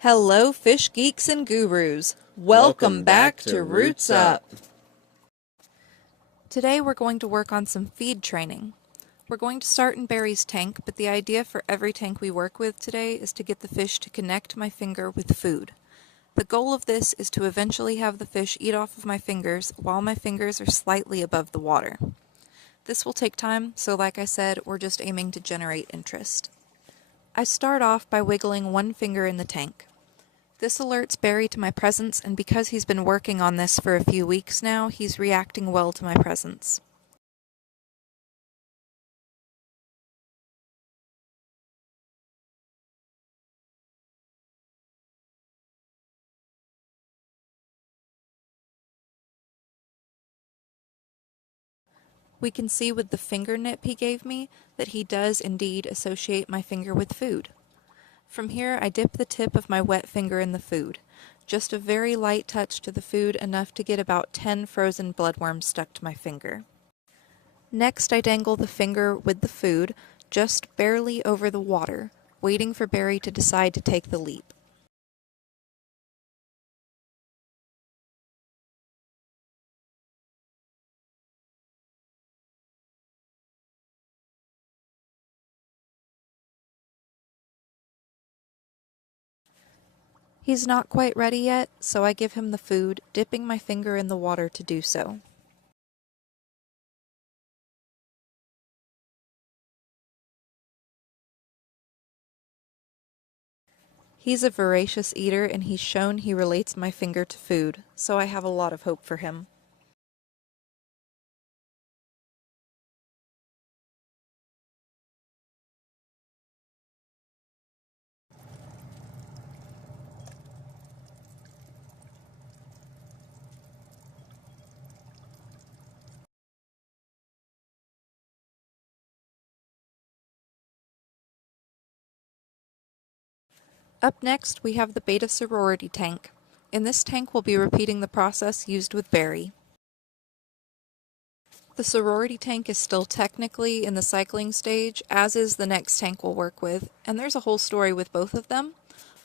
Hello, fish geeks and gurus. Welcome back to RootsUp. Today we're going to work on some feed training. We're going to start in Barry's tank, but the idea for every tank we work with today is to get the fish to connect my finger with food. The goal of this is to eventually have the fish eat off of my fingers while my fingers are slightly above the water. This will take time, so like I said, we're just aiming to generate interest. I start off by wiggling one finger in the tank. This alerts Barry to my presence, and because he's been working on this for a few weeks now, he's reacting well to my presence. We can see with the finger nip he gave me that he does indeed associate my finger with food. From here, I dip the tip of my wet finger in the food. Just a very light touch to the food, enough to get about 10 frozen bloodworms stuck to my finger. Next, I dangle the finger with the food just barely over the water, waiting for Barry to decide to take the leap. He's not quite ready yet, so I give him the food, dipping my finger in the water to do so. He's a voracious eater, and he's shown he relates my finger to food, so I have a lot of hope for him. Up next, we have the beta sorority tank. In this tank, we'll be repeating the process used with Barry. The sorority tank is still technically in the cycling stage, as is the next tank we'll work with, and there's a whole story with both of them.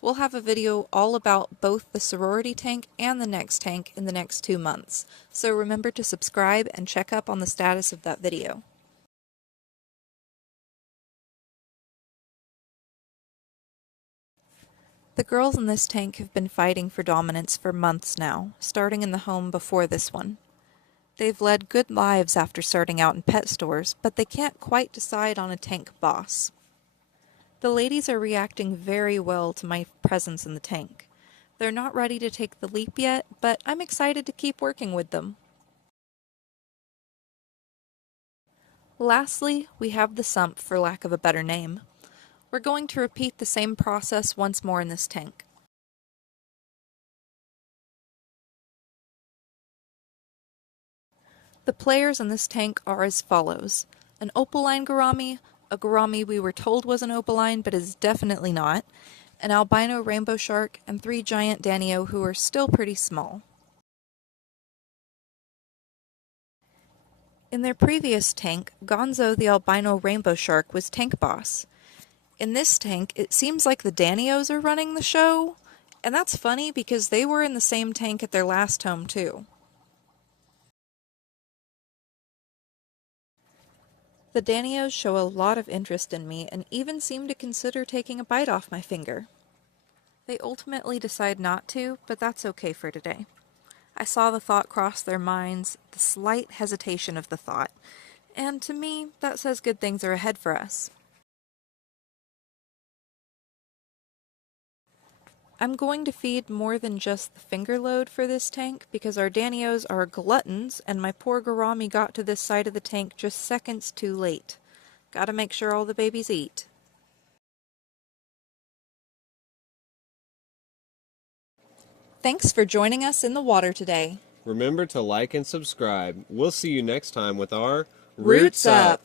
We'll have a video all about both the sorority tank and the next tank in the next 2 months, so remember to subscribe and check up on the status of that video. The girls in this tank have been fighting for dominance for months now, starting in the home before this one. They've led good lives after starting out in pet stores, but they can't quite decide on a tank boss. The ladies are reacting very well to my presence in the tank. They're not ready to take the leap yet, but I'm excited to keep working with them. Lastly, we have the sump, for lack of a better name. We're going to repeat the same process once more in this tank. The players in this tank are as follows: an opaline gourami, a gourami we were told was an opaline but is definitely not, an albino rainbow shark, and 3 giant danio who are still pretty small. In their previous tank, Gonzo the albino rainbow shark was tank boss. In this tank, it seems like the danios are running the show, and that's funny because they were in the same tank at their last home too. The danios show a lot of interest in me and even seem to consider taking a bite off my finger. They ultimately decide not to, but that's okay for today. I saw the thought cross their minds, the slight hesitation of the thought, and to me, that says good things are ahead for us. I'm going to feed more than just the finger load for this tank because our danios are gluttons and my poor gourami got to this side of the tank just seconds too late. Gotta make sure all the babies eat. Thanks for joining us in the water today. Remember to like and subscribe. We'll see you next time with our Roots Up!